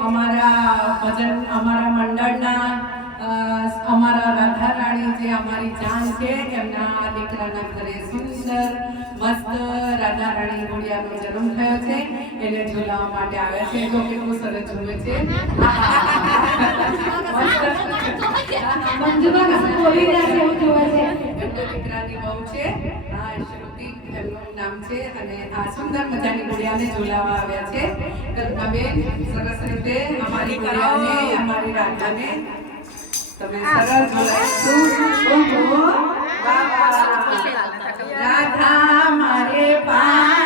અમારા ભજન અમારા મંડળના અમારા રાધા રાણી જે અમારી જાન છે એમના દીકરાના ઘરે સુંદર મસ્ત રાધા રાણી ઘોડિયાનો જન્મ થયો છે એને ઝૂલાવવા માટે આવ્યા છે તો કેટલું સરસ ઝૂલે છે દીકરાની બહુ છે શ્રુતિ એમનું નામ છે અને આ સુંદર મજાની ઘોડિયાને ઝૂલાવવા આવ્યા છે કલ્પનાબેન સરસ રીતે અમારી ઘોડિયાને અમારી રાધાને તમે સરસ ઝૂલાવશો રાધા મારે પા